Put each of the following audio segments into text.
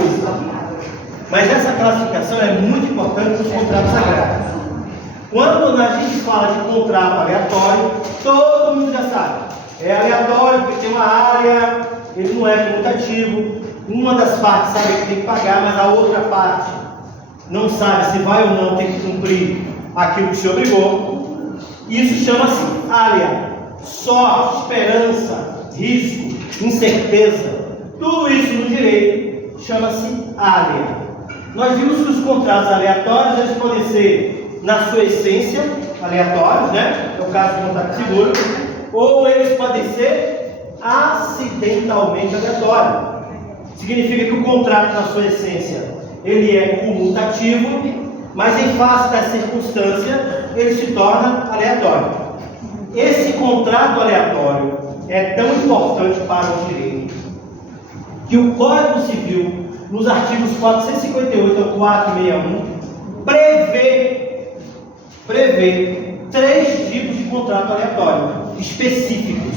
coisa. Mas essa classificação é muito importante nos contratos agrários. Quando a gente fala de contrato aleatório, todo mundo já sabe. É aleatório porque tem uma área, ele não é comutativo. Uma das partes sabe que tem que pagar, mas a outra parte não sabe se vai ou não ter que cumprir aquilo que se obrigou. Isso chama-se área. Sorte, esperança, risco, incerteza. Tudo isso no direito chama-se área. Nós vimos que os contratos aleatórios, eles podem ser, na sua essência, aleatórios, né? É o caso do contrato de seguro. Ou eles podem ser acidentalmente aleatórios. Significa que o contrato, na sua essência, ele é comutativo, mas em face da circunstância, ele se torna aleatório. Esse contrato aleatório é tão importante para o direito que o Código Civil, nos artigos 458 ao 461, prevê 3 tipos de contrato aleatório específicos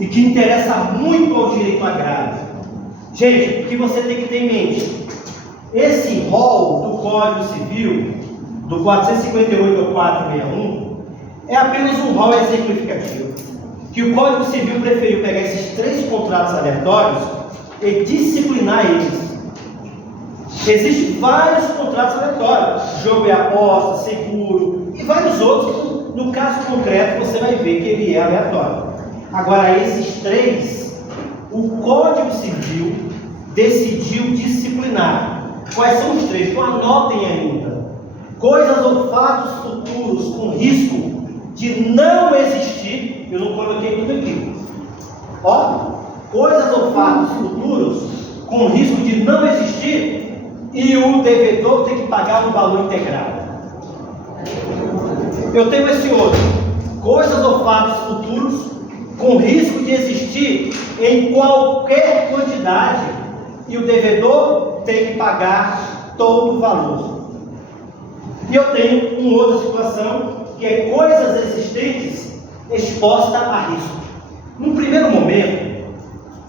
e que interessa muito ao direito agrário. Gente, o que você tem que ter em mente? Esse rol do Código Civil, do 458 ao 461, é apenas um rol exemplificativo. Que o Código Civil preferiu pegar esses 3 contratos aleatórios e disciplinar eles. Existem vários contratos aleatórios, jogo e aposta, seguro e vários outros. No caso concreto, você vai ver que ele é aleatório. Agora, esses 3, o Código Civil decidiu disciplinar. Quais são os 3? Então, anotem ainda. Coisas ou fatos futuros com risco de não existir. Eu não coloquei tudo aqui. Ó, coisas ou fatos futuros com risco de não existir e o devedor tem que pagar o valor integrado. Eu tenho esse outro. Coisas ou fatos futuros com risco de existir em qualquer quantidade e o devedor tem que pagar todo o valor. E eu tenho uma outra situação que é coisas existentes expostas a risco. No primeiro momento,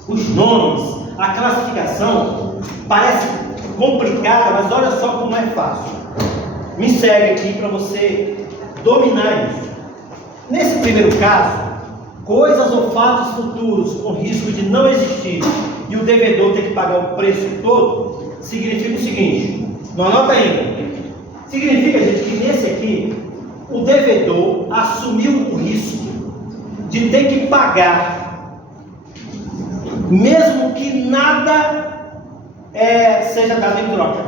os nomes, a classificação parece complicada, mas olha só como é fácil. Me segue aqui para você dominar isso. Nesse primeiro caso, coisas ou fatos futuros com risco de não existir e o devedor ter que pagar o preço todo, significa o seguinte, não anota ainda. Significa, gente, que nesse aqui, o devedor assumiu o risco de ter que pagar, mesmo que nada seja dado em troca.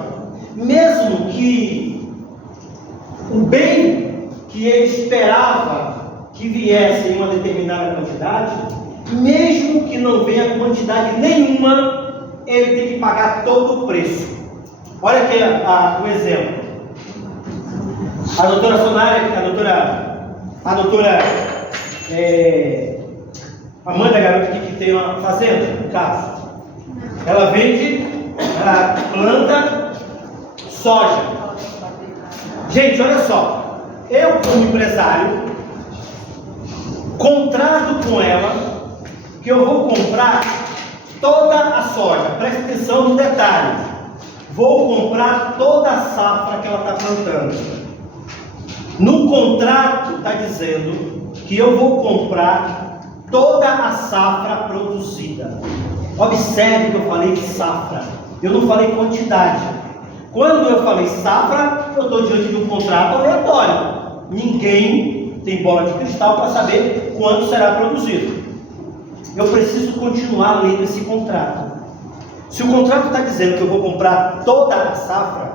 Mesmo que o bem que ele esperava que viesse em uma determinada quantidade, mesmo que não venha quantidade nenhuma, ele tem que pagar todo o preço. Olha aqui o exemplo. A doutora Sonária, a doutora Amanda, garota que tem uma fazenda, no caso, ela vende, ela planta soja. Gente, olha só, eu como empresário contrato com ela que eu vou comprar toda a soja. Presta atenção no detalhe. Vou comprar toda a safra que ela está plantando. No contrato está dizendo que eu vou comprar toda a safra produzida. Observe que eu falei de safra. Eu não falei quantidade. Quando eu falei safra, eu estou diante de um contrato aleatório. Ninguém tem bola de cristal para saber quanto será produzido. Eu preciso continuar lendo esse contrato. Se o contrato está dizendo que eu vou comprar toda a safra,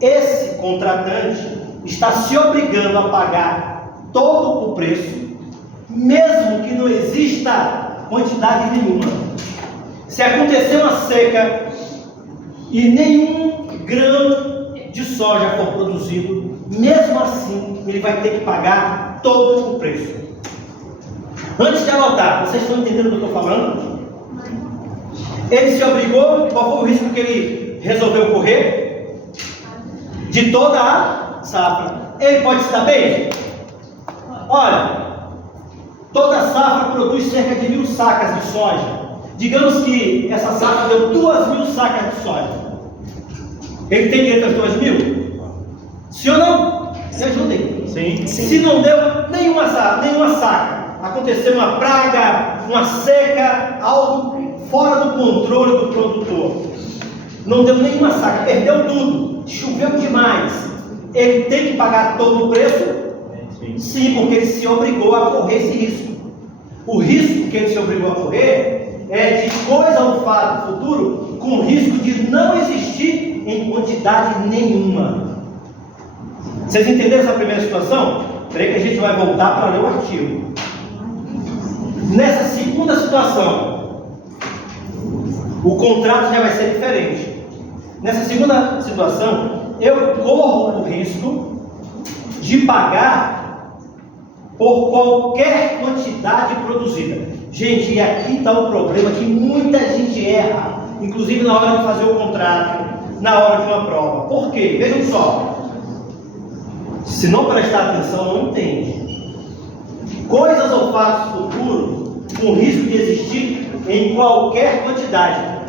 esse contratante está se obrigando a pagar todo o preço, mesmo que não exista quantidade nenhuma. Se acontecer uma seca e nenhum grão de soja for produzido, mesmo assim ele vai ter que pagar todo o preço. Antes de anotar, vocês estão entendendo o que eu estou falando? Ele se obrigou, qual foi o risco que ele resolveu correr? De toda a safra. Ele pode se dar bem? Olha, toda a safra produz cerca de 1000 sacas de soja. Digamos que essa safra deu 2.000 sacas de soja. Ele tem direito às 2.000? Sim ou não? Me ajudem. Sim. Se não deu nenhuma saca, aconteceu uma praga, uma seca, algo fora do controle do produtor, não deu nenhuma saca, perdeu tudo, choveu demais, ele tem que pagar todo o preço? Sim. Sim, porque ele se obrigou a correr esse risco. O risco que ele se obrigou a correr é de coisa ao fato futuro, com risco de não existir em quantidade nenhuma. Vocês entenderam essa primeira situação? Peraí que a gente vai voltar para ler o artigo. Nessa segunda situação, o contrato já vai ser diferente. Nessa segunda situação, eu corro o risco de pagar por qualquer quantidade produzida. Gente, e aqui está o problema que muita gente erra, inclusive na hora de fazer o contrato, na hora de uma prova. Por quê? Vejam só. Se não prestar atenção, não entende. Coisas ou fatos futuros com risco de existir em qualquer quantidade.